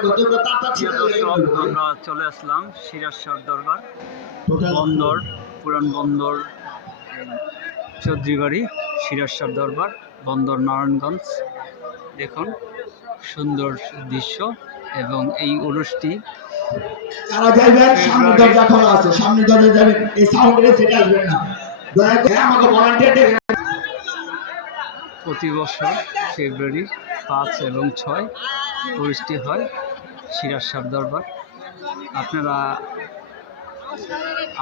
আমরা চলে আসলাম সিরাজশাহ দরবার বন্দর, পুরান বন্দর, চৌধুরীবাড়ি, সিরাজশাহ দরবার, বন্দর নারায়ণগঞ্জ। দেখুন সুন্দর দৃশ্য। এবং এই উরুসটি প্রতি বছর ফেব্রুয়ারি 5 এবং 6 উরুসটি হয় সিরাজশাহ দরবার।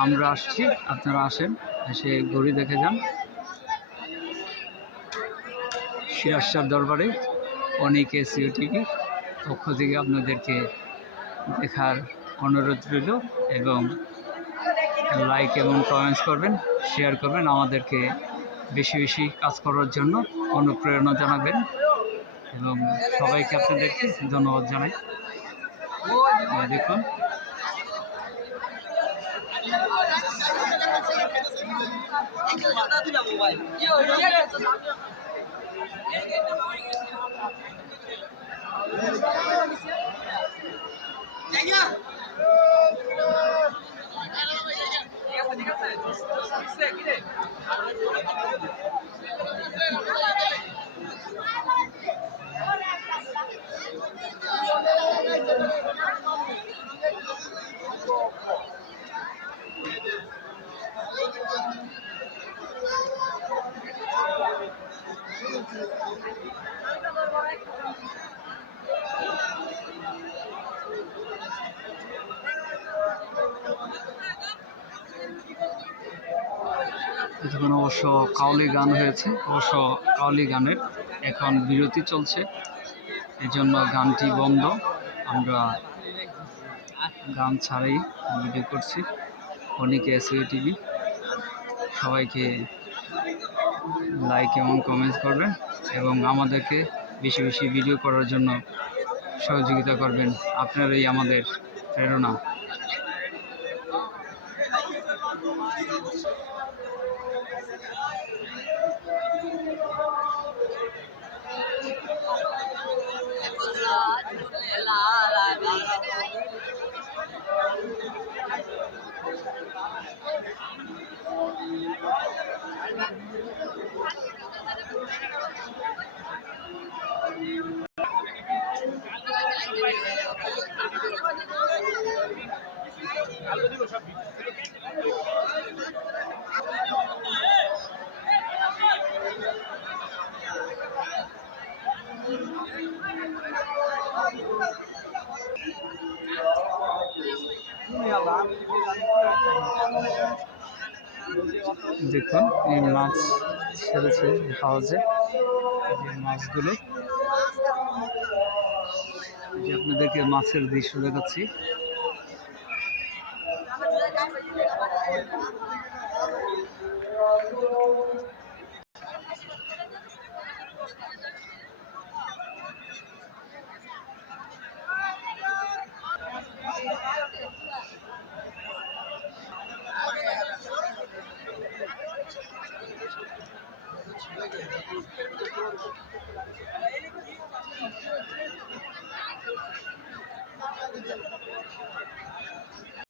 আমরা আসছি, আপনারা আসেন, এসে ঘুরে দেখে যান। সিরাজশাহ দরবারে অনেক এসিও টিভি পক্ষ থেকে আপনাদেরকে দেখার অনুরোধ রইল এবং লাইক এবং কমেন্টস করবেন, শেয়ার করবেন, আমাদেরকে বেশি বেশি কাজ করার জন্য অনুপ্রেরণা জানাবেন এবং সবাইকে আপনাদেরকে ধন্যবাদ জানাই। দেখুন এতক্ষণ অবশ্য কাউলি গান হয়েছে, অবশ্য কাউলি গানের এখন বিরতি চলছে, এই জন্য গানটি বন্ধ। আমরা গান ছাড়াই ভিডিও করছি। অনেকে এসইও টিভি, সবাইকে লাইক এবং কমেন্টস করবেন এবং আমাদেরকে বেশি বেশি ভিডিও করার জন্য সহযোগিতা করবেন। আপনারাই আমাদের প্রেরণা। দেখুন এই মাছ ছেড়েছে হাউজে, মাছগুলো আপনাদেরকে মাছের দৃশ্য দেখাচ্ছি।